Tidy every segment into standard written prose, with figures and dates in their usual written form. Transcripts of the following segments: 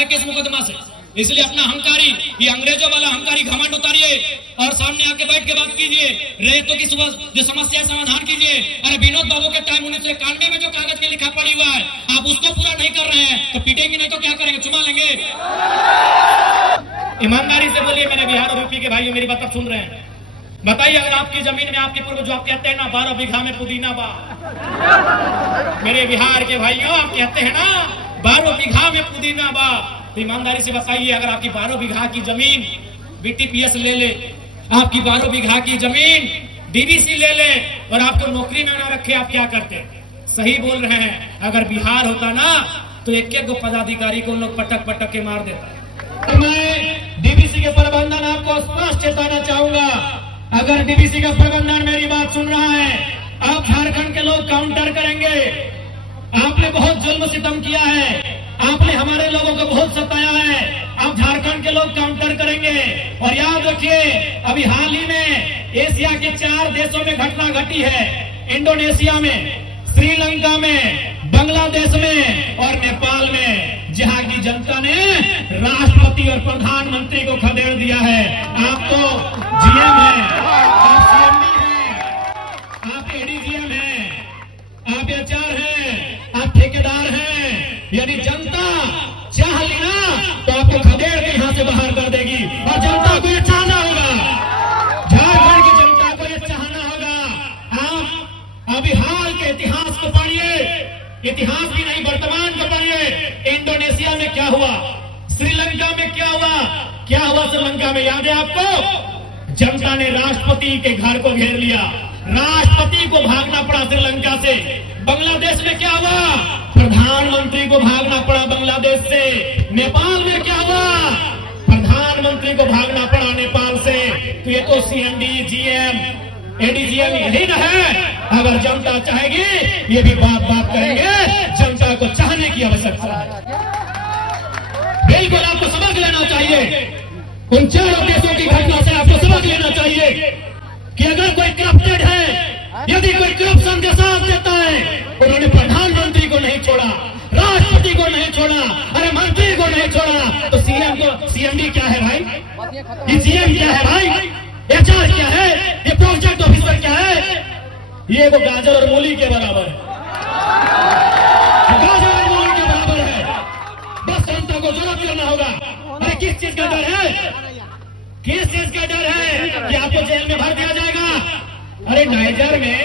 है केस मुकदमा से। इसलिए अपना अहंकारी, ये अंग्रेजों वाला अहंकारी घमंड उतारिए और सामने आके बैठ के बात कीजिए। रेतों की जो समस्या समाधान कीजिए। अरे विनोद बाबू के टाइम 1991 में जो कागज के लिखा पड़ी हुआ है, आप उसको पूरा नहीं कर रहे हैं तो पीटेंगे नहीं तो क्या करेंगे, चुमा लेंगे? ईमानदारी से बोलिए मेरे बिहार और यूपी के भाइयों, मेरी बात सुन रहे हैं, बताइए अगर आपकी जमीन में आपके पूर्व जो आप कहते हैं ना 12 बीघा में पुदीना बा, मेरे बिहार के भाइयों आप कहते हैं ना 12 बीघा में पुदीना बा, तो ईमानदारी से बताइए अगर आपकी 12 बीघा की जमीन बीटीपीएस ले ले, आपकी 12 बीघा की जमीन डीवीसी ले ले और आपको नौकरी में ना रखे, आप क्या करते? सही बोल रहे हैं। अगर बिहार होता ना तो एक एक पदाधिकारी को लोग पटक पटक के मार देता। मैं डीवीसी के प्रबंधन आपको स्पष्ट चेताना चाहूंगा, अगर डीवीसी का प्रबंधन मेरी बात सुन रहा है, आप झारखंड के लोग काउंटर करेंगे। आपने बहुत जुल्म सितम किया है, आपने हमारे लोगों को बहुत सताया है, आप झारखंड के लोग काउंटर करेंगे। और याद रखिए अभी हाल ही में एशिया के 4 देशों में घटना घटी है, इंडोनेशिया में, श्रीलंका में, बांग्लादेश में और नेपाल में, जहां की जनता ने राष्ट्रपति और प्रधानमंत्री को खदेड़ दिया है। आप तो जीएम हैं, आप सीएमडी हैं, आप एडीजीएम हैं, आप एचआर हैं, आप ठेकेदार हैं। यदि जनता चाह लेना तो आपको खदेड़ के यहां से बाहर कर देगी और जनता को यह चाहना होगा, झारखंड की जनता को यह चाहना होगा। आप अभी हाल के इतिहास को पढ़िए, इतिहास भी नहीं वर्तमान को पढ़िए। इंडोनेशिया में क्या हुआ, श्रीलंका में क्या हुआ श्रीलंका में याद है आपको? जनता ने राष्ट्रपति के घर को घेर लिया, राष्ट्रपति को भागना पड़ा श्रीलंका से। बांग्लादेश में क्या हुआ, प्रधानमंत्री को भागना पड़ा बांग्लादेश से। नेपाल में क्या हुआ, प्रधानमंत्री को भागना पड़ा नेपाल से। तो ये तो सीएमडी, जीएम, एडीजीएम यही न है। अगर जनता चाहेगी ये भी बात करेंगे, जनता को चाहने की आवश्यकता है। बिल्कुल आपको समझ लेना चाहिए, उन 4 देशों की घटना से आपको समझ लेना चाहिए कि अगर कोई करप्टेड है, यदि कोई करप्शन के साथ देता है, उन्होंने प्रधानमंत्री को नहीं छोड़ा, राष्ट्रपति को नहीं छोड़ा, अरे मंत्री को नहीं छोड़ा, तो सीएम को, सीएमडी क्या है भाई, ये जीएम क्या है भाई, एचआर क्या है, ये प्रोजेक्ट ऑफिसर क्या है? ये वो गाजर और मूली के बराबर है, गाजर और मूली के बराबर है। बस जनता को जरूरत करना होगा। अरे किस चीज का डर है, किस चीज का डर है कि आपको जेल में भर दिया जाएगा? अरे नाइजर में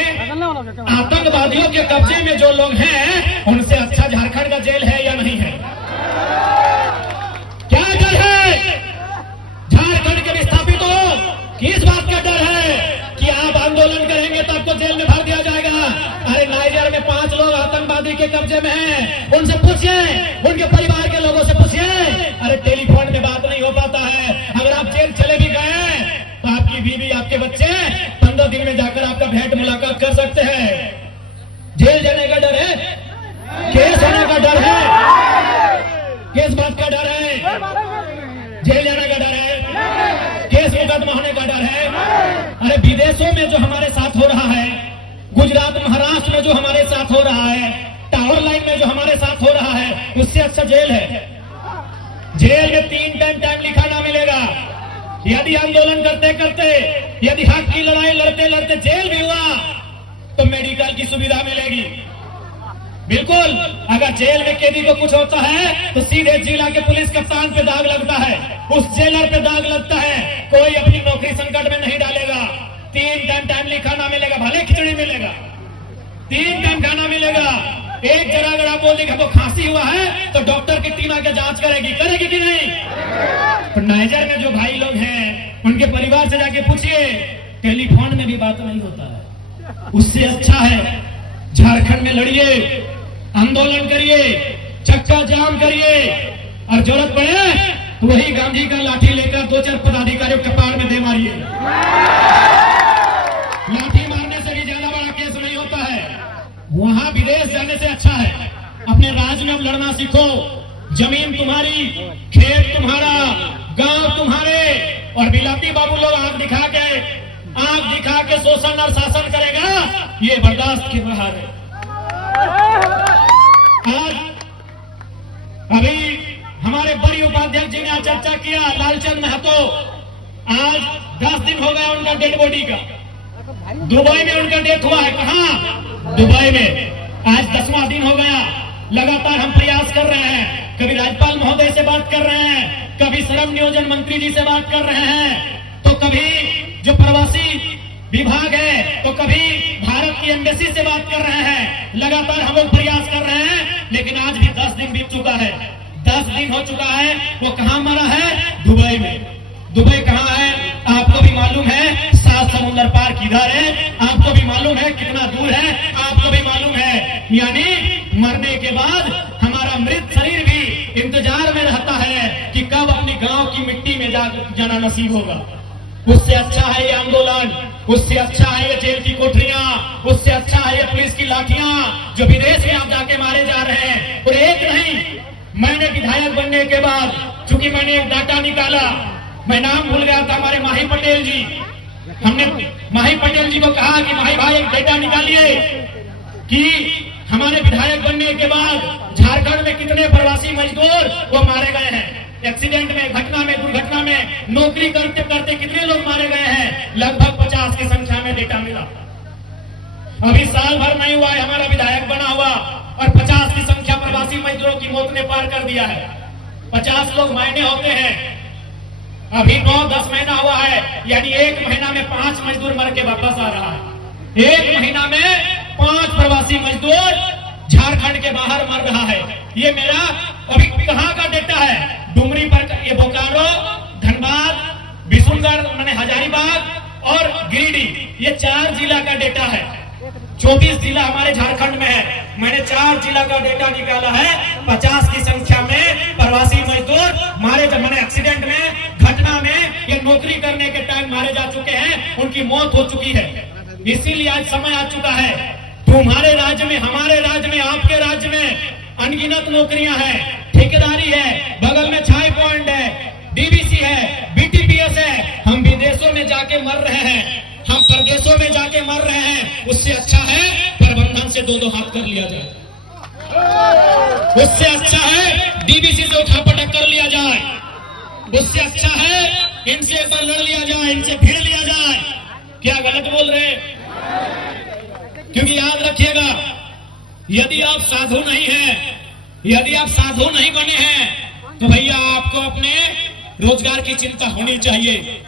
आतंकवादियों के कब्जे में जो लोग हैं, उनसे अच्छा झारखंड का जेल है या नहीं है? क्या डर है झारखंड के विस्थापितों? किस बात का डर है कि आप आंदोलन करेंगे तो आपको जेल में भर दिया जाएगा? अरे नाइजर में 5 लोग आतंकवादी के कब्जे में हैं, उनसे पूछिए, उनके परिवार के लोगों से पूछिए। अरे टेलीफोन में बात नहीं हो पाता है। अगर आप जेल चले भी गए तो आपकी बीवी, आपके बच्चे 15 दिन में जाकर आपका भेंट मुलाकात कर सकते हैं। जेल जाने का डर है, केस होने का डर है, किस बात का डर है? जेल जाने का डर है, केस मुकदमा होने का डर है। अरे विदेशों में जो हमारे साथ हो रहा है, गुजरात, महाराष्ट्र में जो हमारे साथ हो रहा है, टावर लाइन में जो हमारे साथ हो रहा है, उससे अच्छा जेल है। जेल में 3 टाइम लिखा ना मिलेगा। यदि आंदोलन करते करते, यदि हक की लड़ाई लड़ते लड़ते जेल भी हुआ तो मेडिकल की सुविधा मिलेगी। बिल्कुल, अगर जेल में कैदी को कुछ होता है तो सीधे जिला के पुलिस कप्तान पे दाग लगता है, उस जेलर पे दाग लगता है। कोई अपनी नौकरी संकट में नहीं डालेगा। 3 टाइम लिखा ना मिलेगा, भले खिचड़ी मिलेगा, 3 टाइम खाना मिलेगा। एक जरा अगर आप बोल देंगे तो खांसी हुआ है तो डॉक्टर की टीम आके जांच करेगी कि नहीं? तो नाइजर में जो भाई लोग हैं, उनके परिवार से जाके पूछिए, टेलीफोन में भी बात नहीं होता है। उससे अच्छा है झारखंड में लड़िए, आंदोलन करिए, चक्का जाम करिए, और जरूरत पड़े तो वही गांधी का लाठी लेकर 2-4 पदाधिकारियों के कपार में दे मारिए। लाठी मारने से भी ज्यादा बड़ा केस नहीं होता है। वहां विदेश जाने से अच्छा है अपने राज्य में अब लड़ना सीखो। जमीन तुम्हारी, खेत तुम्हारा, गांव तुम्हारे, और बिलाती बाबू लोग आंख दिखा के शोषण और शासन करेगा, ये बर्दाश्त की बाहर है। आज अभी हमारे बड़े उपाध्यक्ष जी ने आज चर्चा किया, लालचंद महतो, आज 10 दिन हो गया उनका डेड बॉडी का। दुबई में उनका डेथ हुआ है। कहां? दुबई में। आज 10वां दिन हो गया। लगातार हम प्रयास कर रहे हैं, कभी राज्यपाल महोदय से बात कर रहे हैं, कभी श्रम नियोजन मंत्री जी से बात कर रहे हैं, तो कभी जो प्रवासी विभाग है, तो कभी भारत की एम्बेसी से बात कर रहे हैं। लगातार हम लोग प्रयास कर रहे हैं, लेकिन आज भी 10 दिन बीत चुका है। 10 दिन हो चुका है। वो कहां मरा है? दुबई में। दुबई कहां है? आपको भी मालूम है। 7 समुद्र पार किधर है? आपको भी मालूम है। कितना दूर है? आपको भी मालूम है। यानी मरने के बाद हमारा मृत शरीर भी इंतजार में रहता है कि कब अपनी गांव की मिट्टी में जाना नसीब होगा। उससे अच्छा है ये आंदोलन, उससे अच्छा है ये जेल की कोठरियां, उससे अच्छा है ये पुलिस की लाठियां जो विदेश में आप जाके मारे जा रहे हैं। और एक नहीं, मैंने विधायक बनने के बाद, चूंकि मैंने एक डाटा निकाला, मैं नाम भूल गया था, हमारे माही पटेल जी, हमने माही पटेल जी को कहा कि माही भाई एक डेटा निकालिए कि हमारे विधायक बनने के बाद झारखंड में कितने प्रवासी मजदूर वो मारे गए हैं, एक्सीडेंट में, घटना में, दुर्घटना में, नौकरी करते करते कितने लोग मारे गए हैं। लगभग 50 की संख्या में डेटा मिला। अभी साल भर नहीं हुआ है हमारा विधायक बना हुआ और 50 की संख्या प्रवासी मजदूरों की मौत ने पार कर दिया है। 50 लोग मायने होते हैं। अभी 9-10 महीना हुआ है, यानी 1 महीना में 5 मजदूर मर के वापस आ रहा है। 1 महीना में 5 प्रवासी मजदूर झारखंड के बाहर मर रहा है। ये मेरा अभी कहां का डेटा है? डुमरी पर, ये बोकारो, धनबाद, बिशुनगढ़ माने हजारीबाग और गिरिडीह, ये 4 जिला का डेटा है। 24 जिला हमारे झारखंड में है। मैंने 4 जिला का डेटा निकाला है। 50 की संख्या में प्रवासी मजदूर मारे, जब मैंने एक्सीडेंट में, घटना में या नौकरी करने के टाइम मारे जा चुके हैं, उनकी मौत हो चुकी है। इसीलिए आज समय आ चुका है, तुम्हारे राज्य में, हमारे राज्य में, आपके राज्य में अनगिनत नौकरियां हैं, ठेकेदारी है, बगल में छाई पॉइंट है, डीबीसी है, बीटीपीएस है। हम विदेशों में जाके मर रहे हैं, हम प्रदेशों में जाके मर रहे हैं। उससे अच्छा है प्रबंधन से 2-2 हाथ कर लिया जाए। उससे अच्छा है डीबीसी से उठापटक कर लिया जाए। उससे अच्छा है इनसे एक बार लड़ लिया जाए, इनसे भिड़ लिया जाए। क्या गलत बोल रहे हैं? क्योंकि याद रखिएगा, यदि आप साधु नहीं हैं, यदि आप साधु नहीं बने हैं, तो भैया आपको अपने रोजगार की चिंता होनी चाहिए।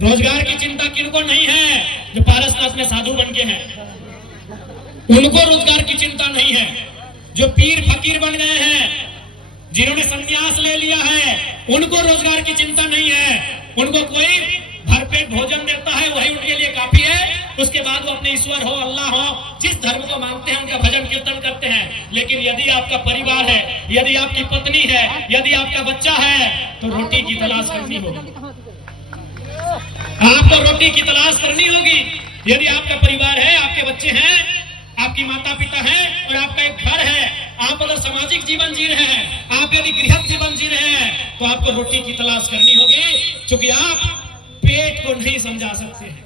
रोजगार की चिंता किनको नहीं है? जो पारसनाथ में साधु बन के हैं, उनको रोजगार की चिंता नहीं है। जो पीर फकीर बन गए हैं, जिन्होंने संन्यास ले लिया है, उनको रोजगार की चिंता नहीं है। उनको कोई भरपेट भोजन देता है, वही उनके लिए काफी है। उसके बाद वो अपने ईश्वर हो, अल्लाह हो, जिस धर्म को मानते हैं उनका भजन कीर्तन करते हैं। लेकिन यदि आपका परिवार है, यदि आपकी पत्नी है, यदि आपका बच्चा है, तो रोटी की तलाश करनी होगी। आपको रोटी की तलाश करनी होगी। यदि आपका परिवार है, आपके बच्चे हैं, आपकी माता पिता हैं और आपका एक घर है, आप अगर सामाजिक जीवन जी रहे हैं, आप यदि गृहस्थ जीवन जी रहे हैं, तो आपको रोटी की तलाश करनी होगी। क्योंकि आप पेट को नहीं समझा सकते हैं,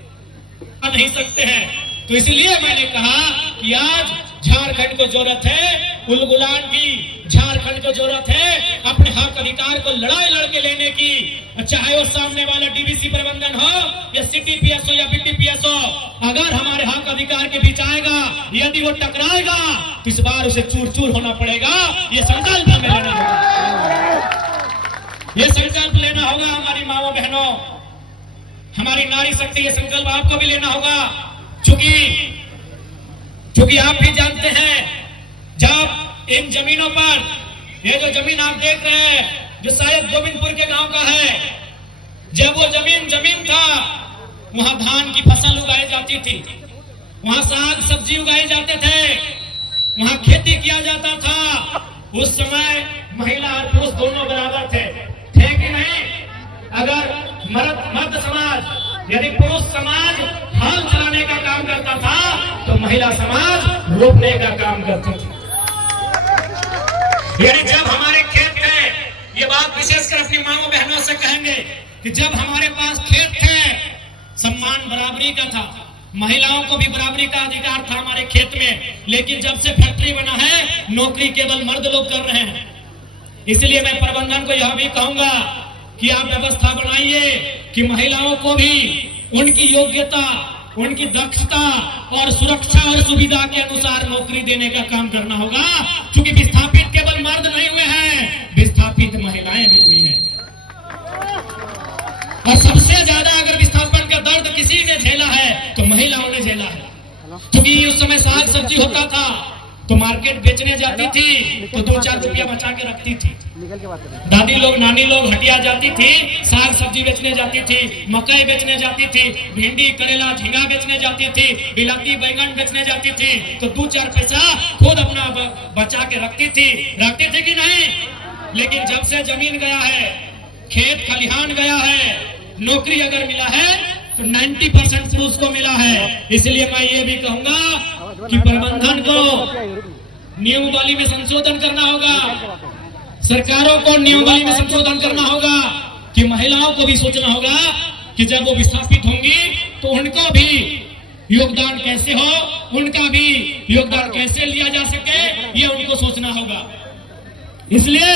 नहीं सकते हैं। तो इसलिए मैंने कहा कि आज झारखंड को जरूरत है उलगुलान की, झारखंड को जरूरत है अपने हक अधिकार को लड़ाई लड़के लेने की। चाहे वो सामने वाला डीबीसी प्रबंधन हो या सीटीपीएस हो या बीटीपीएस हो, अगर हमारे हक अधिकार के बीच आएगा, यदि वो टकराएगा, तो इस बार उसे चूर चूर होना पड़ेगा। ये संकल्प हमें लेना होगा, ये संकल्प लेना होगा हमारी माओ बहनों, हमारी नारी शक्ति। ये संकल्प आपको भी लेना होगा। क्योंकि आप भी जानते हैं, जब इन जमीनों पर, ये जो जमीन आप देख रहे हैं, जो शायद गोविंदपुर के गांव का है, जब वो जमीन था, वहां धान की फसल उगाई जाती थी, वहां साग सब्जी उगाए जाते थे, वहां खेती किया जाता था। उस समय महिला और पुरुष दोनों बराबर थे कि नहीं? अगर मर्द समाज, यदि पुरुष समाज हल चलाने का काम करता था, तो महिला समाज रोपने का काम करती थी। यानी जब हमारे खेत थे, ये बात विशेषकर अपनी माओ बहनों से कहेंगे कि जब हमारे पास खेत थे, सम्मान बराबरी का था, महिलाओं को भी बराबरी का अधिकार था हमारे खेत में। लेकिन जब से फैक्ट्री बना है, नौकरी केवल मर्द लोग कर रहे हैं। इसलिए मैं प्रबंधन को यह भी कहूंगा कि आप व्यवस्था बनाइए कि महिलाओं को भी उनकी योग्यता, उनकी दक्षता और सुरक्षा और सुविधा के अनुसार नौकरी देने का काम करना होगा, क्योंकि विस्थापित केवल मर्द नहीं हुए हैं, विस्थापित महिलाएं भी हुई हैं। और सबसे ज्यादा अगर विस्थापन का दर्द किसी ने झेला है तो महिलाओं ने झेला है, क्योंकि उस समय साग सब्जी होता था तो मार्केट बेचने जाती थी तो 2-4 रुपया बचा के रखती थी। दादी लोग, नानी लोग हटिया जाती थी, साग सब्जी बेचने जाती थी, मकई बेचने जाती थी, भिंडी करेला झींगा बेचने जाती थी, बिलाती बैंगन बेचने जाती थी, तो 2-4 पैसा खुद अपना बचा के रखती थी कि नहीं? लेकिन जब से जमीन गया है, खेत खलिहान गया है, नौकरी अगर मिला है तो 90% पुरुष को मिला है। इसलिए मैं ये भी कहूंगा कि प्रबंधन को नियमावली में संशोधन करना होगा, सरकारों को नियमावली में संशोधन करना होगा कि महिलाओं को भी सोचना होगा कि जब वो विस्थापित होंगी तो उनको भी योगदान कैसे हो, उनका भी योगदान कैसे लिया जा सके, ये उनको सोचना होगा। इसलिए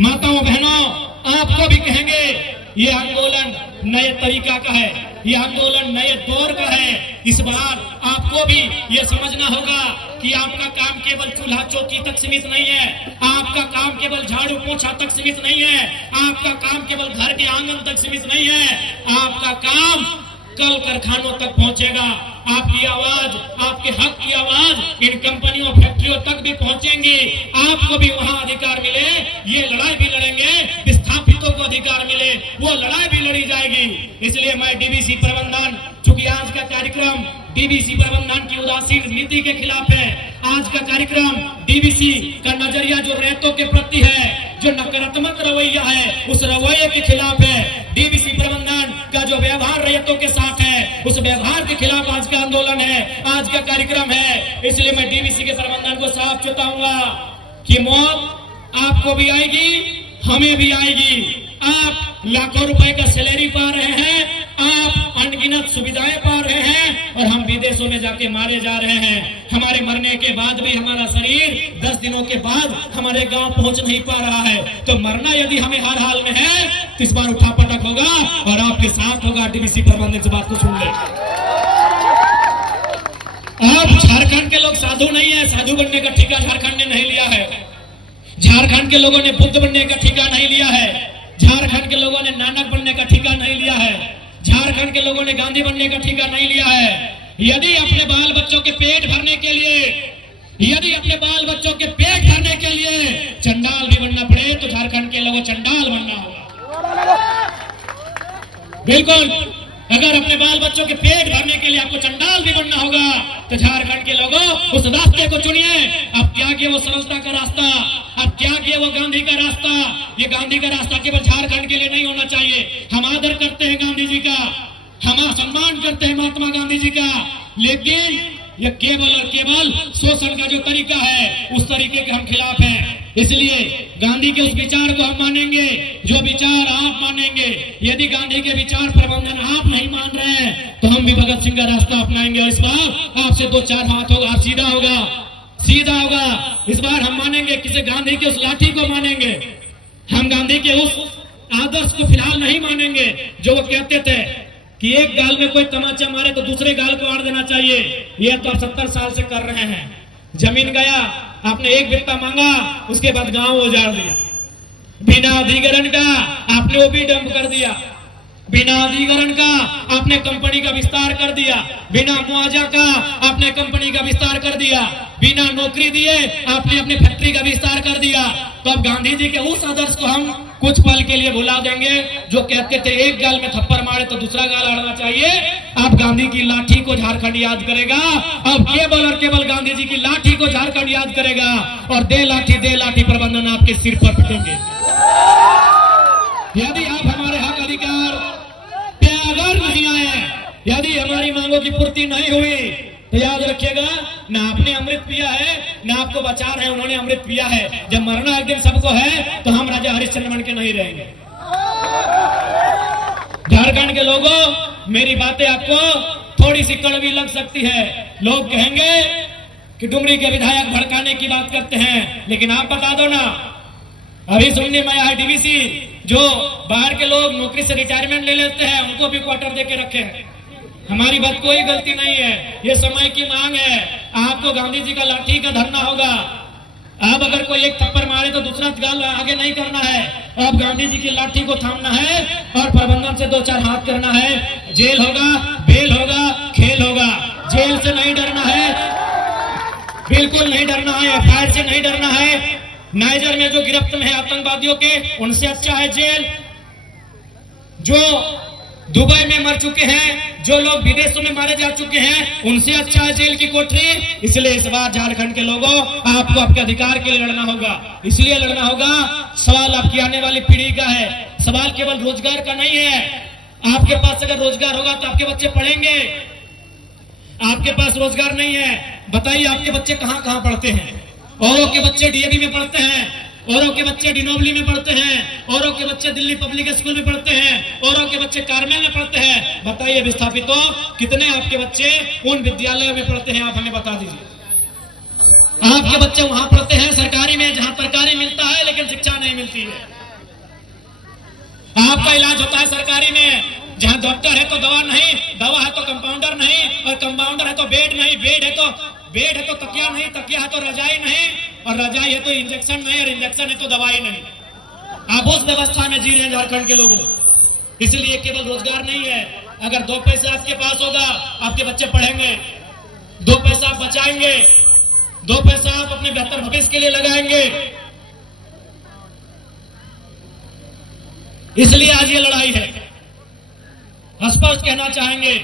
माताओं बहनों, आपको भी कहेंगे ये आंदोलन नए तरीका का है, ये आंदोलन नए दौर का है। इस बार आपको भी ये समझना होगा कि आपका काम केवल चूल्हा चौकी तक सीमित नहीं है, आपका काम केवल झाड़ू पोछा तक सीमित नहीं है, आपका काम केवल घर के आंगन तक सीमित नहीं है, आपका काम कल कारखानों तक पहुंचेगा। आपकी आवाज, आपके हक की आवाज इन कंपनियों फैक्ट्रियों तक भी पहुंचेंगी। आपको भी वहां अधिकार मिले, ये लड़ाई भी लड़ेंगे, विस्थापितों को अधिकार मिले, वो लड़ाई भी लड़ी जाएगी। इसलिए मैं डीवीसी प्रबंधन, चूंकि आज का कार्यक्रम डीवीसी प्रबंधन की उदासीन नीति के खिलाफ है, आज का कार्यक्रम डीवीसी का नजरिया जो रैयतों के प्रति है, जो नकारात्मक रवैया है, उस रवैये के खिलाफ है। डीवीसी प्रबंधन का जो व्यवहार रैयतों के साथ है, उस व्यवहार के खिलाफ आज का आंदोलन है, आज का कार्यक्रम है। इसलिए मैं डीवीसी के प्रबंधन को साफ चेताऊंगा कि मौत आपको भी आएगी, हमें भी आएगी। आप लाखों रुपए का सैलरी पा रहे हैं, आप अनगिनत सुविधाएं पा रहे हैं, और हम विदेशों में जाके मारे जा रहे हैं। हमारे मरने के बाद भी हमारा शरीर 10 दिनों के बाद हमारे गांव पहुंच नहीं पा रहा है। तो मरना यदि हमें हर हाल में है तो इस बार उठापटक होगा और आपके साथ होगा। डीवीसी प्रबंधन से बात को सुन ले। अब झारखंड के लोग साधु नहीं है, साधु बनने का ठेका झारखंड ने नहीं लिया है। झारखंड के लोगों ने बुद्ध बनने का ठेका नहीं लिया है, झारखंड के लोगों ने नानक बनने का ठेका नहीं लिया है, झारखंड के लोगों ने गांधी बनने का ठेका नहीं लिया है। यदि अपने बाल बच्चों के पेट भरने के लिए, यदि अपने बाल बच्चों के पेट भरने के लिए चंडाल भी बनना पड़े तो झारखंड के लोगों चंडाल बनना होगा। बिल्कुल, अगर अपने बाल बच्चों के पेट भरने के लिए आपको चंडाल भी बनना होगा तो झारखंड के लोगों उस रास्ते को चुनिए। अब क्या किया वो सरलता का रास्ता, अब क्या किया वो गांधी का रास्ता। ये गांधी का रास्ता केवल झारखंड के लिए नहीं होना चाहिए। हम आदर करते हैं गांधी जी का, हम सम्मान करते हैं महात्मा गांधी जी का, लेकिन ये केवल और केवल शोषण का जो तरीका है उस तरीके के हम खिलाफ हैं। इसलिए गांधी के उस विचार को हम मानेंगे जो विचार आप मानेंगे। यदि गांधी के विचार प्रबंधन आप नहीं मान रहे हैं तो हम भी भगत सिंह का रास्ता अपनाएंगे। और इस बार आपसे 2-4 हाथ होगा, सीधा होगा, सीधा होगा। इस बार हम मानेंगे, किसी गांधी के उस लाठी को मानेंगे, हम गांधी के उस आदर्श को फिलहाल नहीं मानेंगे जो वो कहते थे कि एक गाल में कोई तमाचा मारे तो दूसरे गाल को आड़ देना चाहिए। ये तो आप 70 साल से कर रहे हैं। जमीन गया, आपने एक बित्ता मांगा, उसके बाद गांव उजाड़ दिया। बिना अधिग्रहण का आपने वो भी डंप कर दिया, बिना अधिग्रहण का आपने कंपनी का विस्तार कर दिया, बिना मुआवजा का आपने कंपनी का विस्तार कर दिया, बिना नौकरी दिए आपने अपनी फैक्ट्री का विस्तार कर दिया। तो अब गांधी जी के उस आदर्श को हम कुछ पल के लिए भुला देंगे जो कहते थे एक गाल में थप्पड़ मारे तो दूसरा गाल अड़ना चाहिए। अब गांधी की लाठी को झारखंड याद करेगा, अब केवल और केवल गांधी जी की लाठी को झारखंड याद करेगा, और दे लाठी प्रबंधन आपके सिर पर पिटेंगे। यदि आप हमारे हक अधिकार पे अगर नहीं आए, यदि हमारी मांगों की पूर्ति नहीं हुई तो याद रखिएगा, ना आपने अमृत पिया है, ना आपको बचा रहे हैं उन्होंने अमृत पिया है। जब मरना एक दिन सबको है तो हम राजा हरिश्चंद्र बन के नहीं रहेंगे। झारखंड के लोगों, मेरी बातें आपको थोड़ी सी कड़वी लग सकती है। लोग कहेंगे कि डुमरी के विधायक भड़काने की बात करते हैं, लेकिन आप बता दो ना, अभी सुनने में आया डीवीसी जो बाहर के लोग नौकरी से रिटायरमेंट ले लेते हैं उनको भी क्वार्टर दे के रखे हैं। हमारी बात कोई गलती नहीं है, ये समय की मांग है। आपको गांधी जी का लाठी का धरना होगा। आप अगर कोई एक थप्पड़ मारे तो दूसरा गाल आगे नहीं करना है। अब गांधी जी की लाठी को थामना है और प्रबंधन से 2-4 हाथ करना है। जेल होगा, बेल होगा, खेल होगा। जेल से नहीं डरना है, बिल्कुल नहीं डरना है। एफआईआर से नहीं डरना है। नाइजर में जो गिरफ्त में है आतंकवादियों के, उनसे अच्छा है जेल। जो दुबई में मर चुके हैं, जो लोग विदेशों में मारे जा चुके हैं, उनसे अच्छा है जेल की कोठरी। इसलिए इस बार झारखंड के लोगों, आपको आपके अधिकार के लिए लड़ना होगा। इसलिए लड़ना होगा, सवाल आपकी आने वाली पीढ़ी का है। सवाल केवल रोजगार का नहीं है। आपके पास अगर रोजगार होगा तो आपके बच्चे पढ़ेंगे। आपके पास रोजगार नहीं है, बताइए आपके बच्चे कहां कहां पढ़ते हैं? औरों के बच्चे डीएवी में पढ़ते हैं, औरों के बच्चे डिनोबली में पढ़ते हैं, औरों के बच्चे दिल्ली पब्लिक स्कूल में पढ़ते हैं, औरों के बच्चे कार्मेल में पढ़ते हैं। बताइए विस्थापितों, कितने आपके बच्चे उन विद्यालयों में पढ़ते हैं? आप हमें बता दीजिए। आपके बच्चे वहां पढ़ते हैं सरकारी में, जहां तरकारी मिलता है लेकिन शिक्षा नहीं मिलती है। आपका इलाज होता है सरकारी में, जहां डॉक्टर है तो दवा नहीं, दवा है तो कंपाउंडर नहीं, और कंपाउंडर है तो बेड नहीं, बेड है तो तकिया नहीं, तकिया है तो रजाई नहीं, और रजाई है तो इंजेक्शन नहीं, और इंजेक्शन है तो दवाई नहीं। आप उस व्यवस्था में जी रहे हैं झारखंड के लोगों। इसलिए केवल रोजगार नहीं है। अगर 2 पैसे आपके पास होगा, आपके बच्चे पढ़ेंगे। 2 पैसा आप बचाएंगे, 2 पैसा आप अपने बेहतर भविष्य के लिए लगाएंगे। इसलिए आज ये लड़ाई है। स्पष्ट कहना चाहेंगे,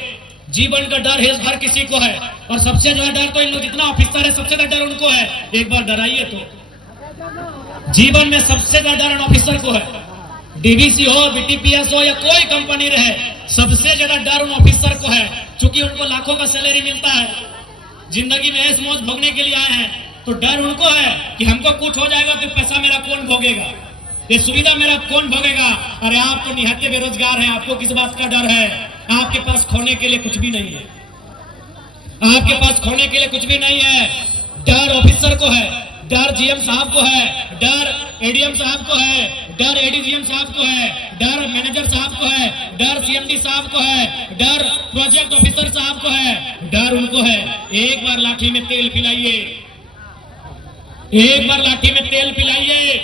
जीवन का डर हर किसी को है, और सबसे ज्यादा डर तो इन लोग, जितना ऑफिसर है सबसे ज्यादा डर उनको है। एक बार डराइए तो। जीवन में सबसे ज्यादा डर ऑफिसर को है। डीवीसी हो, बीटीपीएस हो या कोई कंपनी रहे, सबसे ज्यादा डर उन ऑफिसर को है। क्योंकि उनको लाखों का सैलरी मिलता है, जिंदगी में ऐश मौज भोगने के लिए आए हैं, तो डर उनको है कि हमको कुछ हो जाएगा तो पैसा मेरा कौन भोगेगा, ये सुविधा मेरा कौन भोगेगा। अरे आप तो निहत्ते बेरोजगार हैं, आपको किस बात का डर है? आपके पास खोने के लिए कुछ भी नहीं है। आपके पास खोने के लिए कुछ भी नहीं है। डर ऑफिसर को है, डर जीएम साहब को है, डर एडीएम साहब को है, डर एडीजीएम साहब को है, डर मैनेजर साहब को है, डर सीएमडी साहब को है, डर प्रोजेक्ट ऑफिसर साहब को है, डर उनको है। एक बार लाठी में तेल पिलाइए, एक बार लाठी में तेल पिलाइए,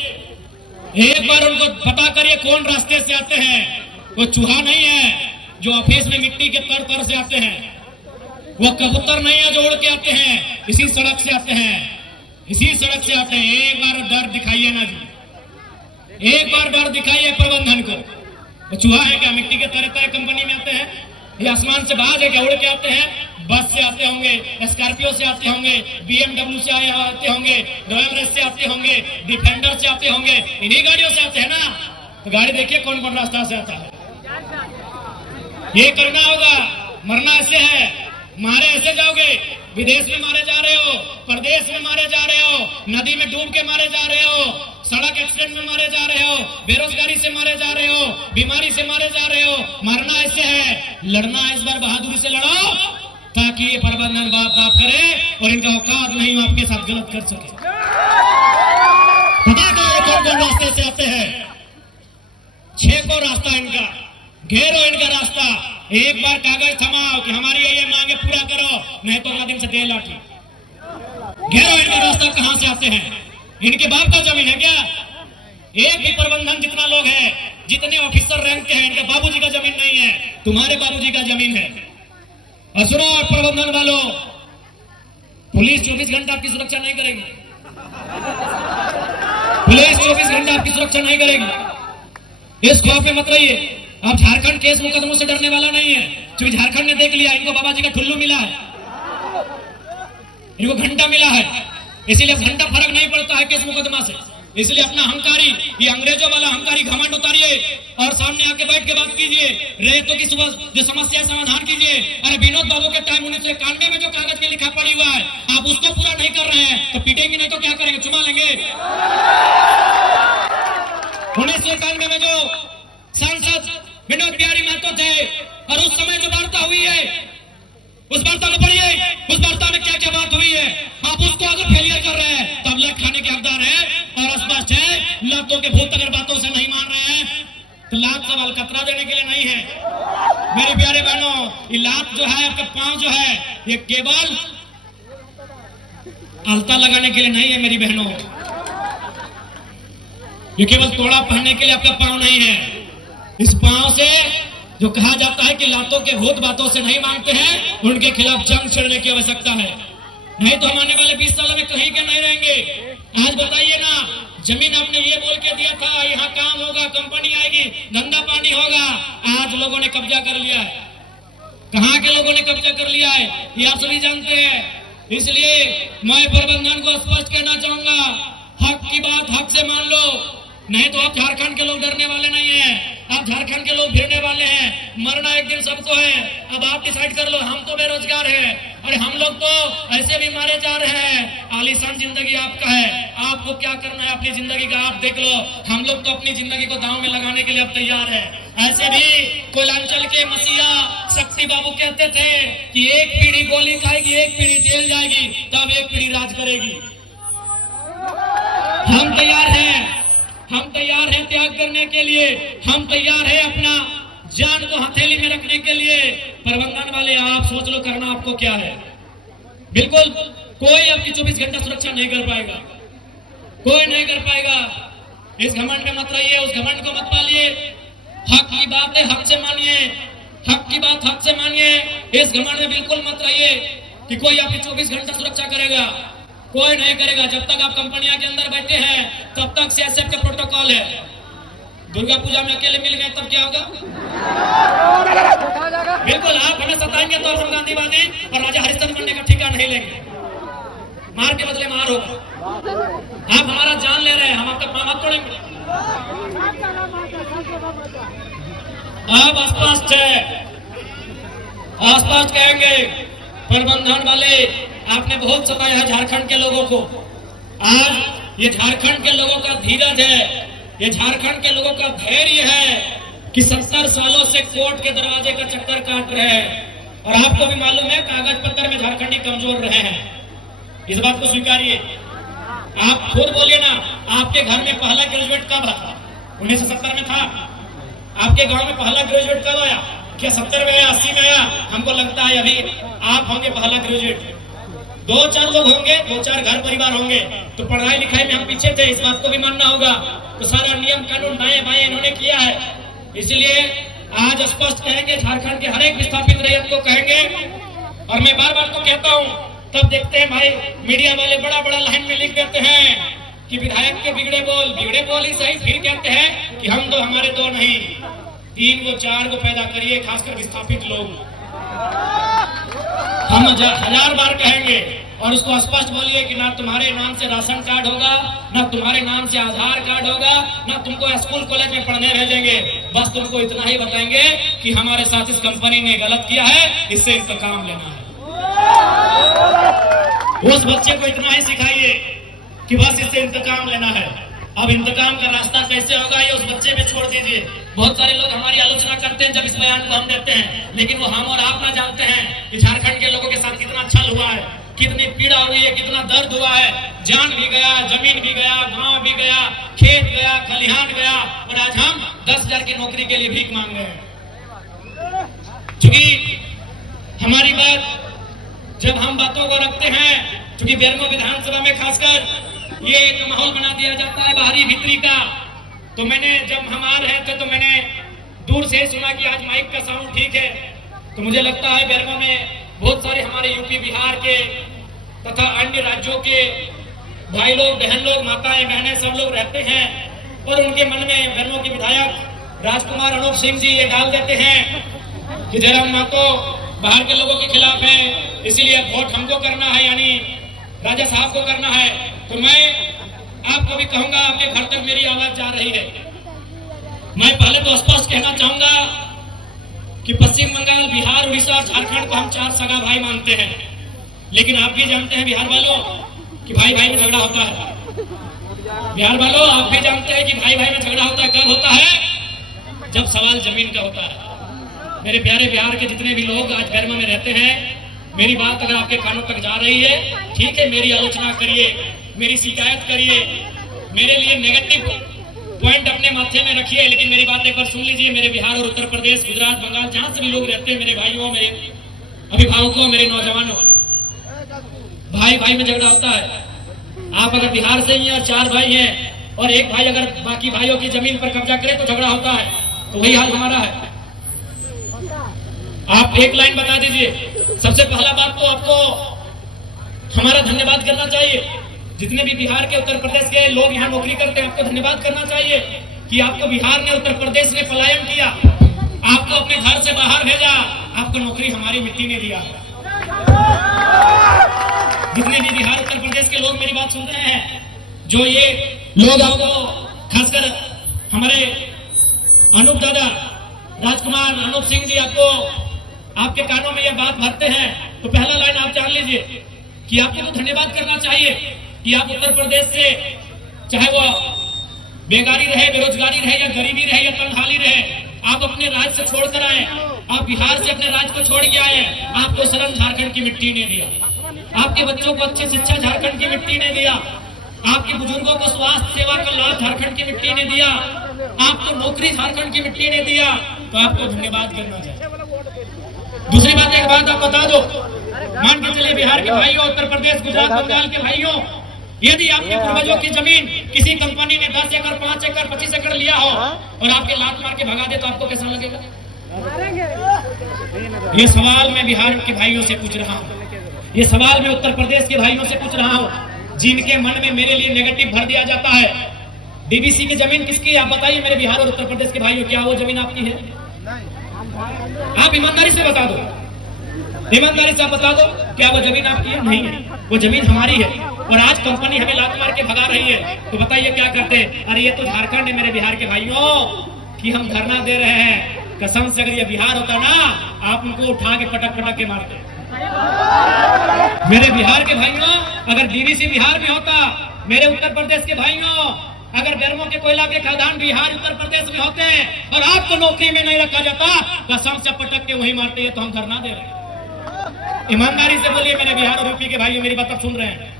एक बार उनको पता करिए कौन रास्ते से आते हैं। वो चूहा नहीं है जो ऑफिस में मिट्टी के तर से आते हैं, वो कबूतर नहीं है जो उड़ के आते हैं, इसी सड़क से आते हैं, इसी सड़क से आते हैं। एक बार डर दिखाइए ना जी, एक बार डर दिखाइए प्रबंधन को। वो चूहा है क्या? मिट्टी के तरह कंपनी में आते हैं। ये आसमान से बाज है क्या? उड़ के आते हैं। बस से आते होंगे, स्कॉर्पियो से आते होंगे, बीएमडब्ल्यू से आते होंगे, रॉयल से आते होंगे, डिफेंडर से आते होंगे, इन्हीं गाड़ियों से आते हैं ना। तो गाड़ी देखिए कौन कौन रास्ता से आता है। ये करना होगा। मरना ऐसे है, मारे ऐसे जाओगे। विदेश में मारे जा रहे हो, प्रदेश में मारे जा रहे हो, नदी में डूब के मारे जा रहे हो, सड़क एक्सीडेंट में मारे जा रहे हो, बेरोजगारी से मारे जा रहे हो, बीमारी से मारे जा रहे हो। मरना ऐसे है, लड़ना इस बार बहादुरी से लड़ो, ताकि ये प्रबंधन बाप करे और इनका औकात नहीं हो आपके साथ गलत कर सके। पता करो कौन कौन रास्ते से आते हैं। 6 को रास्ता इनका, घेरो इनका रास्ता। एक बार कागज थमाओ कि हमारी ये मांगे पूरा करो, नहीं तो अगला दिन से दे लाठी। घेरो इनका रास्ता। कहां से आते हैं? इनके बाप का जमीन है क्या? एक भी प्रबंधन जितना लोग हैं, जितने ऑफिसर रैंक के हैं, इनके बाबूजी का जमीन नहीं है, तुम्हारे बाबूजी का जमीन है। और सुनो प्रबंधन वालों, पुलिस 24 घंटा आपकी सुरक्षा नहीं करेगी। पुलिस 24 घंटा आपकी सुरक्षा नहीं करेगी। इस खौफ में मत रहिए। अब झारखंड केस मुकदमों से डरने वाला नहीं है, क्योंकि झारखंड ने देख लिया, इनको बाबा जी का ठुल्लू मिला है, इनको घंटा मिला है। इसीलिए घंटा फर्क नहीं पड़ता है केस मुकदमा से। इसलिए अपना अहंकारी, ये अंग्रेजों वाला अहंकारी घमंड उतारिए और सामने आके बैठ के बात कीजिए। रेतों की सुबह जो समस्या समाधान कीजिए। अरे विनोद बाबू के टाइम 1991 में जो कागज में लिखा पड़ी हुआ है, आप उसको पूरा नहीं कर रहे हैं तो पीटेंगे, नहीं तो क्या करेंगे? चुमा लेंगे। 1991 में जो सांसद विनोद बिहारी महतो थे, और उस समय जो वार्ता हुई है, उस वार्ता को पढ़िए। उस वार्ता में क्या क्या बात हुई है। आप उसको अगर फेलियर कर रहे हैं तो आप लग खाने के हकदार हैं। और स्पष्ट है, लग लातों के भूत अगर बातों से नहीं मान रहे हैं तो लात सब अलकतरा देने के लिए नहीं है। मेरे प्यारे बहनों, ये लात जो है, आपका पांव जो है, ये केवल अलता लगाने के लिए नहीं है मेरी बहनों, ये केवल तोड़ा पहनने के लिए आपका पांव नहीं है। इस पांव से जो कहा जाता है कि लातों के भूत बातों से नहीं मानते हैं, उनके खिलाफ जंग छेड़ने की आवश्यकता है। नहीं तो हम आने वाले 20 सालों में कहीं के नहीं रहेंगे। आज बताइए ना, जमीन आपने ये बोल के दिया था यहाँ काम होगा, कंपनी आएगी, धंधा पानी होगा, आज लोगों ने कब्जा कर लिया है। कहाँ के लोगों ने कब्जा कर लिया है ये आप सभी जानते हैं। इसलिए मैं प्रबंधन को स्पष्ट कहना चाहूंगा, हक की बात हक से मान लो, नहीं तो आप झारखंड के लोग डरने वाले नहीं है, आप झारखंड के लोग भिड़ने वाले हैं। मरना एक दिन सबको है, अब आप डिसाइड कर लो। हम तो बेरोजगार हैं और हम लोग तो ऐसे भी मारे जा रहे हैं। आलीशान जिंदगी आपका है, आपको क्या करना है अपनी जिंदगी का आप देख लो। हम लोग तो अपनी जिंदगी को दांव में लगाने के लिए अब तैयार है। ऐसे भी कोयलांचल के मसीहा शक्ति बाबू कहते थे कि एक पीढ़ी गोली खाएगी, एक पीढ़ी जेल जाएगी, तब एक पीढ़ी राज करेगी। हम तैयार हैं, हम तैयार हैं त्याग करने के लिए, हम तैयार हैं अपना जान को हथेली में रखने के लिए। प्रबंधन वाले आप सोच लो करना आपको क्या है। बिल्कुल कोई आपकी 24 घंटा सुरक्षा नहीं कर पाएगा, कोई नहीं कर पाएगा। इस घमंड में मत रहिए, उस घमंड को मत पालिए। हक की बात है, हक से मानिए, हक की बात हक से मानिए। इस घमंड में बिल्कुल मत रहिए कि कोई आपकी 24 घंटा सुरक्षा करेगा, कोई नहीं करेगा। जब तक आप कंपनियां के अंदर बैठे हैं तब तक सीएसएफ का प्रोटोकॉल है। दुर्गा पूजा में अकेले मिल गए तब क्या होगा? बिल्कुल आप हमें सताएंगे तो हम गांधीवादी और राजा हरिश्चंद्र बनने का ठिकाना नहीं लेंगे। मार के बदले मार होगा। आप हमारा जान ले रहे हैं, हम आपका पांव हाथ तोड़ेंगे। आप स्पष्ट है, स्पष्ट कहेंगे प्रबंधन वाले आपने बहुत सताया है झारखंड के लोगों को। आज ये झारखंड के लोगों का धीरज है, ये झारखंड के लोगों का धैर्य है कि 70 सालों से कोर्ट के दरवाजे का चक्कर काट रहे हैं। और आपको भी मालूम है कागज पत्र में झारखंडी कमजोर रहे हैं, इस बात को स्वीकारिए। आप खुद बोलिए ना, आपके घर में पहला ग्रेजुएट कब था? 1970 में था। आपके गांव में पहला ग्रेजुएट कब आया? क्या 70 में आया, 80 में आया? हमको लगता है अभी आप होंगे पहला ग्रेजुएट। 2-4 लोग होंगे, 2-4 घर परिवार होंगे, तो पढ़ाई लिखाई में हम पीछे थे, इस बात को भी मानना होगा। तो सारा नियम कानून दाएं बाएं इन्होंने किया है। इसलिए आज स्पष्ट कहेंगे, झारखंड के हर एक विस्थापित रैयत को कहेंगे। और मैं बार बार तो कहता हूं, तब देखते हैं भाई मीडिया वाले बड़ा बड़ा लाइन में लिख देते हैं कि विधायक के बिगड़े बोल ही सही, फिर कहते हैं कि हम तो हमारे दो नहीं 3 को 4 को पैदा करिए, खासकर विस्थापित लोग। हम 1000 बार कहेंगे और उसको स्पष्ट बोलिए कि ना तुम्हारे नाम से राशन कार्ड होगा, ना तुम्हारे नाम से आधार कार्ड होगा, ना तुमको स्कूल कॉलेज में पढ़ने भेजेंगे। बस तुमको इतना ही बताएंगे कि हमारे साथ इस कंपनी ने गलत किया है, इससे इंतकाम लेना है। उस बच्चे को इतना ही सिखाइए कि बस इससे इंतकाम लेना है। अब इंतकाम का रास्ता कैसे होगा ये उस बच्चे पे छोड़ दीजिए। बहुत सारे लोग हमारी आलोचना करते हैं जब इस बयान को हम देते हैं, लेकिन वो हम और आप ना जानते हैं कि झारखंड के लोगों के साथ कितना छल हुआ है, कितनी पीड़ा हुई है, कितना दर्द हुआ है। जान भी गया, जमीन भी गया, गांव भी गया, खेत गया, खलिहान गया, और आज हम 10,000 की नौकरी के लिए भीख मांग रहे हैं। क्योंकि हमारी बात जब हम बातों को रखते हैं, क्योंकि बेरमो विधानसभा में खासकर ये एक माहौल बना दिया जाता है बाहरी भीतरी का। तो मैंने जब हम आ रहे थे तो मैंने दूर से सुना कि आज माइक का साउंड ठीक है, तो मुझे लगता है बेरमो में बहुत सारे हमारे यूपी बिहार के तथा अन्य राज्यों के भाई लोग, बहन लोग, माताएं बहनें सब लोग रहते हैं। और उनके मन में बेरमो के विधायक राजकुमार अनूप सिंह जी ये डाल देते हैं कि जयराम महतो बाहर के लोगों के खिलाफ है, इसीलिए वोट हमको करना है, यानी राजा साहब को करना है। तो मैं आपको भी कहूंगा, आपके घर तक मेरी आवाज जा रही है। मैं पहले तो स्पष्ट कहना चाहूंगा कि पश्चिम बंगाल, बिहार, उड़ीसा और झारखंड को हम 4 सगा भाई मानते हैं। लेकिन आप भी जानते हैं बिहार वालों कि भाई भाई में झगड़ा होता है। बिहार वालों आप भी जानते हैं कि भाई भाई में झगड़ा होता है। कब होता है? जब सवाल जमीन का होता है। मेरे प्यारे बिहार के जितने भी लोग आज बेरमो में रहते हैं, मेरी बात अगर आपके कानों तक जा रही है, ठीक है, मेरी आलोचना करिए, मेरी शिकायत करिए, मेरे लिए नेगेटिव पॉइंट अपने माथे में रखिए, लेकिन मेरी बात एक बार सुन लीजिए। मेरे बिहार और उत्तर प्रदेश, गुजरात, बंगाल, जहां से भी लोग रहते हैं, मेरे भाइयों, मेरे अभिभावकों, मेरे नौजवानों, भाई भाई में झगड़ा होता है। आप अगर बिहार से ही हैं और 4 भाई हैं और एक भाई अगर बाकी भाइयों की जमीन पर कब्जा करे तो झगड़ा होता है। तो वही हाल हमारा है। आप एक लाइन बता दीजिए। सबसे पहला बात तो आपको हमारा धन्यवाद करना चाहिए। जितने भी बिहार के, उत्तर प्रदेश के लोग यहाँ नौकरी करते हैं, आपको धन्यवाद करना चाहिए कि आपको बिहार ने, उत्तर प्रदेश ने पलायन किया, आपको अपने घर से बाहर भेजा, आपको नौकरी हमारी मिट्टी ने दिया। जितने भी बिहार, उत्तर प्रदेश के लोग मेरी बात सुन रहे हैं, जो ये लोग आपको, खासकर हमारे अनूप दादा, राजकुमार, अनूप सिंह जी, आपको आपके कानों में यह बात भरते हैं, तो पहला लाइन आप जान लीजिए कि आपको तो धन्यवाद करना चाहिए कि आप उत्तर प्रदेश से, चाहे वो बेकारी रहे, बेरोजगारी रहे, या गरीबी रहे, या तंगहाली रहे, आप अपने राज्य से छोड़कर आए। आप बिहार से अपने राज्य को छोड़ के आए। आपको शरण झारखंड की मिट्टी ने दिया। आपके बच्चों को अच्छी शिक्षा झारखंड की मिट्टी ने दिया। आपके बुजुर्गों को स्वास्थ्य सेवा का लाभ झारखंड की मिट्टी ने दिया। आपको नौकरी झारखंड की मिट्टी ने दिया। तो आपको धन्यवाद करना चाहिए। दूसरी बात, एक बात आप बता दो, मान के चलिए बिहार के भाइयों, उत्तर प्रदेश, गुजरात, बंगाल के भाइयों, यदि आपके पूर्वजों की जमीन किसी कंपनी ने 10 एकड़, 5 एकड़, 25 एकड़ लिया हो और आपके लात मार के भगा दे, तो आपको कैसा लगेगा? ये सवाल मैं बिहार के भाइयों से पूछ रहा हूँ। ये सवाल मैं उत्तर प्रदेश के भाइयों से पूछ रहा हूँ, जिनके मन में मेरे लिए नेगेटिव भर दिया जाता है। डीवीसी की जमीन किसकी है? आप बताइए मेरे बिहार और उत्तर प्रदेश के भाइयों, क्या वो जमीन आपकी है? आप ईमानदारी से बता दो, ईमानदारी से आप बता दो, क्या वो जमीन आपकी है? नहीं है, वो जमीन हमारी है। और आज कंपनी हमें लात मार के भगा रही है, तो बताइए क्या करते हैं? अरे ये तो झारखंड है मेरे बिहार के भाइयों, कि हम धरना दे रहे हैं। कसम से अगर ये बिहार होता ना, आप उनको उठा के पटक पटक के मारते। मेरे बिहार के भाइयों, अगर डीवीसी बिहार में होता, मेरे उत्तर प्रदेश के भाइयों, अगर बेरमो के कोयला के खदान बिहार, उत्तर प्रदेश में होते और आपको नौकरी में नहीं रखा जाता, कसम से पटक के वही मारते। ये तो हम धरना दे रहे हैं। ईमानदारी से बोलिए मेरे बिहार और यूपी के भाइयों, मेरी बात सुन रहे हैं,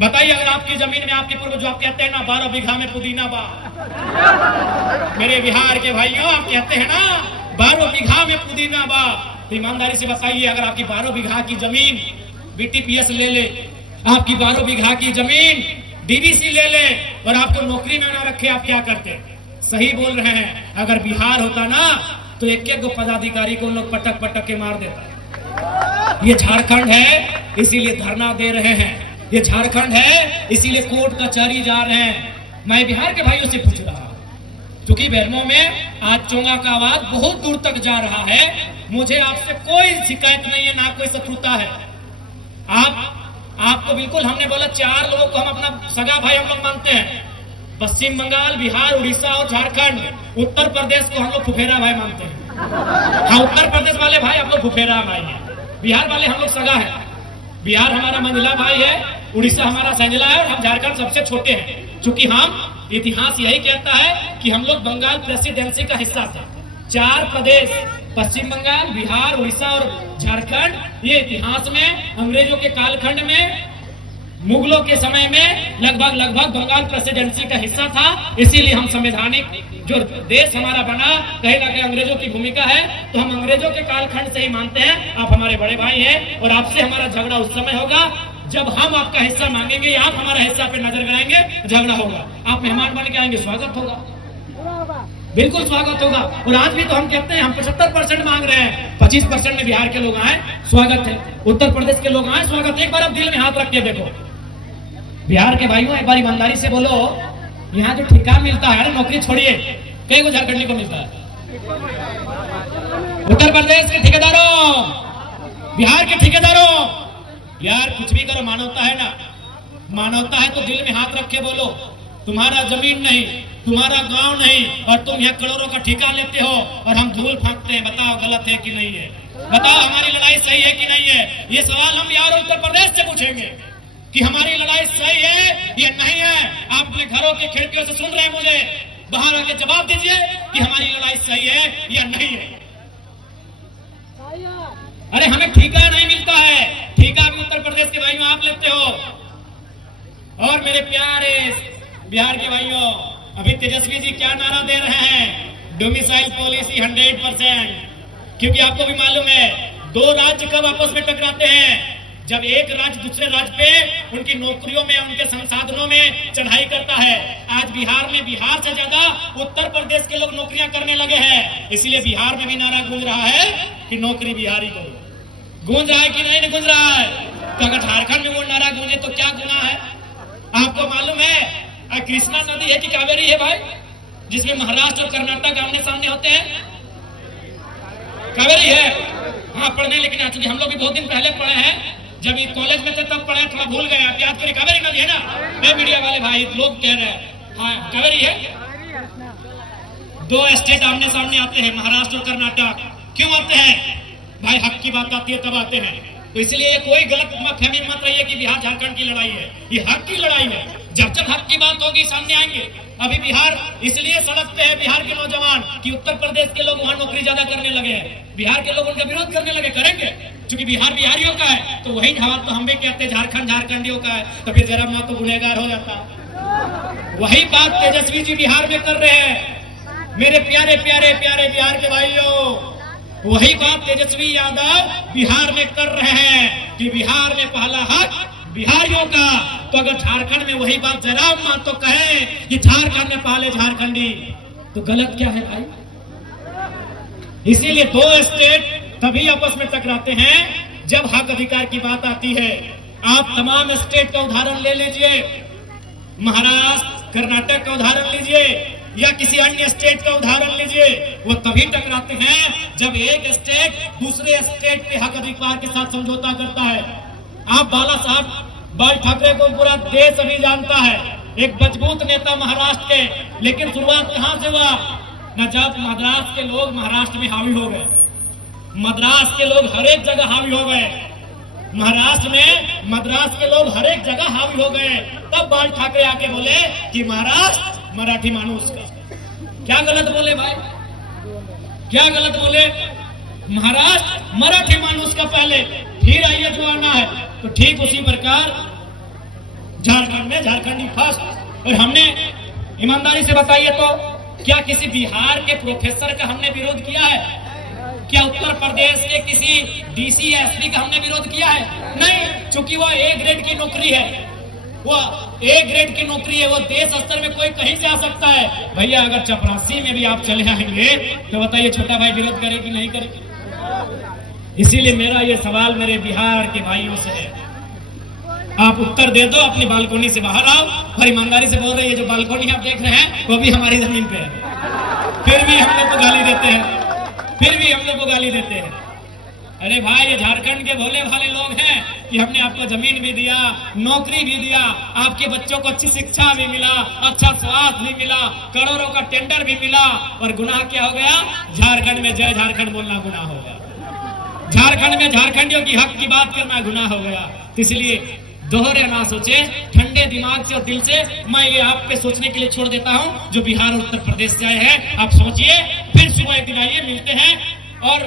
बताइए अगर आपकी जमीन में आपके पूर्व जो आप कहते हैं ना 12 बीघा में पुदीना बा, मेरे बिहार के भाइयों आप कहते हैं ना 12 बीघा में पुदीना बा, तो ईमानदारी से बताइए अगर आपकी 12 बीघा की जमीन बीटीपीएस ले ले, आपकी 12 बीघा की जमीन डीवीसी ले ले और आपको नौकरी में ना रखे, आप क्या करते? सही बोल रहे हैं। अगर बिहार होता ना तो एक एक पदाधिकारी को लोग पटक पटक के मार देता। ये झारखंड है इसीलिए धरना दे रहे हैं, ये झारखंड है इसीलिए कोर्ट कचहरी जा रहे हैं। मैं बिहार के भाइयों से पूछ रहा हूं, क्योंकि बेरमो में आज चोंगा का आवाज बहुत दूर तक जा रहा है। मुझे आपसे कोई शिकायत नहीं है, ना कोई शत्रुता है। आपको बिल्कुल, हमने बोला 4 लोगों को हम अपना सगा भाई हम लोग मानते हैं। पश्चिम बंगाल, बिहार, उड़ीसा और झारखंड। उत्तर प्रदेश को हम लोग फुफेरा भाई मानते हैं। हाँ, उत्तर प्रदेश वाले भाई हम लोग फुफेरा भाई हैं, बिहार वाले हम लोग सगा है। बिहार हमारा मंझला भाई है, उड़ीसा हमारा संजला है और हम झारखंड सबसे छोटे हैं। क्योंकि हम, इतिहास यही कहता है कि हम लोग बंगाल प्रेसिडेंसी का हिस्सा थे। 4 प्रदेश, पश्चिम बंगाल, बिहार, उड़ीसा और झारखंड, ये इतिहास में अंग्रेजों के कालखंड में, मुगलों के समय में लगभग बंगाल प्रेसिडेंसी का हिस्सा था। इसीलिए हम संवैधानिक जो देश हमारा बना, कहीं ना कहीं अंग्रेजों की भूमिका है, तो हम अंग्रेजों के कालखंड से ही मानते हैं। आप हमारे बड़े भाई हैं और आपसे हमारा झगड़ा उस समय होगा जब हम आपका हिस्सा मांगेंगे, आप हमारा हिस्सा पे नजर कराएंगे, झगड़ा होगा। आप मेहमान बन के आएंगे, स्वागत होगा, बिल्कुल स्वागत होगा। और आज भी तो हम कहते हैं हम 75% मांग रहे हैं, 25% में बिहार के लोग आए, स्वागत है। उत्तर प्रदेश के लोग आए, स्वागत। एक बार आप दिल में हाथ रख के देखो, बिहार के भाइयों एक बार ईमानदारी से बोलो, यहाँ जो ठेका मिलता है, नौकरी छोड़िए, कई को झारखंडी को मिलता है। उत्तर प्रदेश के ठेकेदारों, बिहार के ठेकेदारों, यार कुछ भी करो, मानवता है ना, मानवता है तो दिल में हाथ रख के बोलो, तुम्हारा जमीन नहीं, तुम्हारा गांव नहीं, और तुम यहाँ करोड़ों का ठेका लेते हो और हम धूल फांकते हैं। बताओ गलत है कि नहीं है? बताओ हमारी लड़ाई सही है कि नहीं है? ये सवाल हम बिहार और उत्तर प्रदेश से पूछेंगे कि हमारी लड़ाई सही है या नहीं है। आप अपने घरों की खिड़कियों से सुन रहे हैं, मुझे बाहर आके जवाब दीजिए कि हमारी लड़ाई सही है या नहीं है। अरे हमें ठेका नहीं मिलता है, ठेका भी उत्तर प्रदेश के भाइयों आप लेते हो। और मेरे प्यारे बिहार के भाइयों, अभी तेजस्वी जी क्या नारा दे रहे हैं, डोमिसाइल पॉलिसी 100%, क्योंकि आपको भी मालूम है दो राज्य कब आपस में टकराते हैं, जब एक राज्य दूसरे राज्य पे उनकी नौकरियों में, उनके संसाधनों में चढ़ाई करता है। आज बिहार में, बिहार से ज्यादा उत्तर प्रदेश के लोग नौकरियां करने लगे हैं, इसलिए बिहार में भी नारा गूंज रहा है कि नौकरी बिहारी को। गूंज रहा है कि नहीं गूंज रहा है? तो अगर झारखंड में वो नारा गूंजे तो क्या गुनाह है? आपको मालूम है कृष्णा नदी है कि कावेरी है भाई, जिसमें महाराष्ट्र और कर्नाटक आमने सामने होते हैं? कावेरी है। हाँ पढ़ने, लेकिन एक्चुअली हम लोग भी बहुत दिन पहले पढ़े हैं, जब ये कॉलेज में थे तब पढ़े, थोड़ा भूल गए। आप याद करें, कावेरी नदी है ना? मैं मीडिया वाले भाई लोग कह रहे हैं हाँ कावेरी है। दो स्टेट आमने सामने आते हैं, महाराष्ट्र और कर्नाटक। क्यों आते हैं भाई? हक की बात आती है तब आते हैं। तो इसलिए ये कोई गलत फहमी मत रही है कि बिहार झारखंड की लड़ाई है, ये हक की लड़ाई है। जब जब हक की बात होगी सामने आएंगे। अभी बिहार इसलिए सड़क पे है, बिहार के नौजवान, कि उत्तर प्रदेश के लोग वहां नौकरी ज्यादा करने लगे हैं, बिहार के लोग उनका विरोध करने लगे। करेंगे क्योंकि बिहार बिहारियों का है, तो वही जवाब तो हम भी कहते हैं झारखंड झारखंडियों का है, तो फिर जरा मैं तो गुनहगार हो जाता। वही बात तेजस्वी जी बिहार में कर रहे हैं। मेरे प्यारे प्यारे प्यारे बिहार के भाइयों, वही बात तेजस्वी यादव बिहार में कर रहे हैं कि बिहार में पहला हक बिहारियों का। तो अगर झारखंड में वही बात जयराम महतो कहे कि झारखंड में पहले झारखंडी, तो गलत क्या है भाई? इसीलिए दो स्टेट तभी आपस में टकराते हैं जब हक अधिकार की बात आती है। आप तमाम स्टेट का उदाहरण ले लीजिए, महाराष्ट्र, कर्नाटक का उदाहरण लीजिए या किसी अन्य स्टेट का उदाहरण लीजिए, वो तभी टकराते हैं जब एक स्टेट दूसरे स्टेट के हक अधिकार के साथ समझौता करता है। आप बाला साहब बाल ठाकरे को पूरा देश अभी जानता है, एक मजबूत नेता महाराष्ट्र के, लेकिन शुरुआत कहां से हुआ न, जब मद्रास के लोग महाराष्ट्र में हावी हो गए, मद्रास के लोग हर एक जगह हावी हो गए, महाराष्ट्र में मद्रास के लोग हर एक जगह हावी हो गए, तब बाल ठाकरे आके बोले कि महाराष्ट्र मराठी मानुस का। क्या गलत बोले भाई? क्या गलत बोले? महाराष्ट्र मराठी मानुस का पहले, फिर आइए जो आना है। तो ठीक उसी प्रकार झारखंड में झारखंडी फर्स्ट। और हमने ईमानदारी से बताइए तो क्या किसी बिहार के प्रोफेसर का हमने विरोध किया है? क्या उत्तर प्रदेश के किसी डीसी या एसपी का हमने विरोध किया है? नहीं, चूंकि वो ए ग्रेड की नौकरी है, वो ए ग्रेड की नौकरी है, वो देश स्तर में कोई कहीं से आ सकता है। भैया अगर चपरासी में भी आप चले आएंगे तो बताइए छोटा भाई विरोध करे कि नहीं करे? इसीलिए मेरा ये सवाल मेरे बिहार के भाइयों से है, आप उत्तर दे दो, अपनी बालकोनी से बाहर आओ। और ईमानदारी से बोल रहे हैं, जो बालकोनी आप देख रहे हैं वो भी हमारी जमीन पे है, फिर भी हम लोग को गाली देते हैं, फिर भी हम लोग को गाली देते हैं। अरे भाई ये झारखंड के भोले भाले लोग हैं कि हमने आपको जमीन भी दिया, नौकरी भी दिया, आपके बच्चों को अच्छी शिक्षा भी मिला, अच्छा स्वास्थ्य भी मिला, करोड़ों का टेंडर भी मिला, और गुनाह क्या हो गया? झारखंड में जय झारखंड बोलना गुनाह हो गया, झारखंड में झारखंडियों की हक की बात करना गुनाह हो गया। इसलिए दोहरे ना सोचे, ठंडे दिमाग से और दिल से मैं ये आप पे सोचने के लिए छोड़ देता हूँ, जो बिहार और उत्तर प्रदेश से आए हैं। आप सोचिए, फिर सुबह एक दिन आइए, मिलते हैं और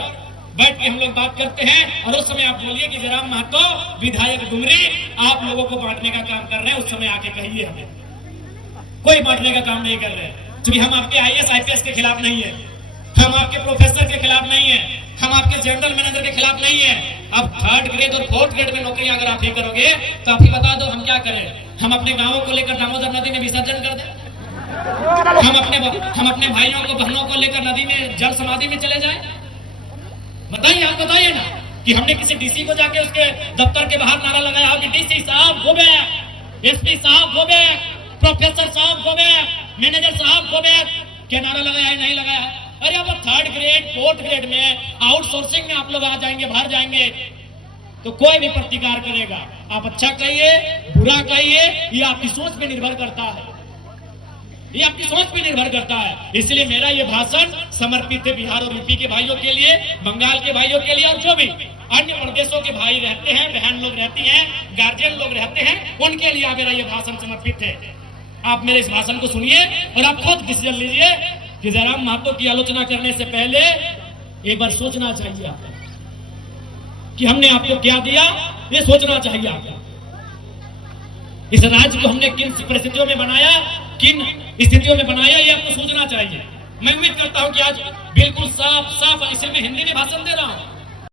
बैठ के हम लोग बात करते हैं। और उस समय आप बोलिए कि जयराम महतो विधायक डुमरी आप लोगों को बांटने का काम कर रहे हैं, उस समय आके कहिए हमें। कोई बांटने का काम नहीं कर रहे हैं, क्योंकि हम आपके IAS IPS के खिलाफ नहीं है, हम आपके प्रोफेसर के खिलाफ नहीं है, हम आपके जनरल मैनेजर के खिलाफ नहीं है। अब 3rd ग्रेड और 4th ग्रेड में नौकरी अगर आप ही करोगे तो आप ही बता दो हम क्या करें? हम अपने गांवों को लेकर दामोदर नदी में विसर्जन कर दें? हम अपने भाइयों को बहनों को लेकर नदी में जल समाधि में चले जाएं? बताइए, आप बताइए ना कि हमने किसी डीसी को जाके उसके दफ्तर के बाहर नारा लगाया हो कि डीसी साहब गो बैक, एसपी साहब गो बैक, प्रोफेसर साहब गो बैक, मैनेजर साहब गो बैक? क्या नारा लगाया है? नहीं लगाया है। अरे अब 3rd ग्रेड 4th ग्रेड में आउटसोर्सिंग में आप लोग आ जाएंगे, बाहर जाएंगे, तो कोई भी प्रतिकार करेगा। आप अच्छा कहिए, बुरा कहिए, ये आपकी सोच पे निर्भर करता है, ये आपकी सोच पे निर्भर करता है। इसलिए मेरा ये भाषण समर्पित है बिहार और यूपी के भाइयों के लिए, बंगाल के भाइयों के लिए, और जो भी अन्य प्रदेशों के भाई रहते हैं, बहन लोग रहती हैं, गार्जियन लोग रहते हैं, उनके लिए मेरा ये भाषण समर्पित है। आप मेरे इस भाषण को सुनिए और आप खुद डिसीजन लीजिए कि जयराम महतो की आलोचना करने से पहले एक बार सोचना चाहिए आपको कि हमने आपको क्या दिया, ये सोचना चाहिए आपको। इस राज्य को हमने किन परिस्थितियों में बनाया, किन स्थितियों में बनाया, ये आपको सोचना चाहिए। मैं उम्मीद करता हूं कि आज बिल्कुल साफ साफ सिर्फ हिंदी में भाषण दे रहा हूं,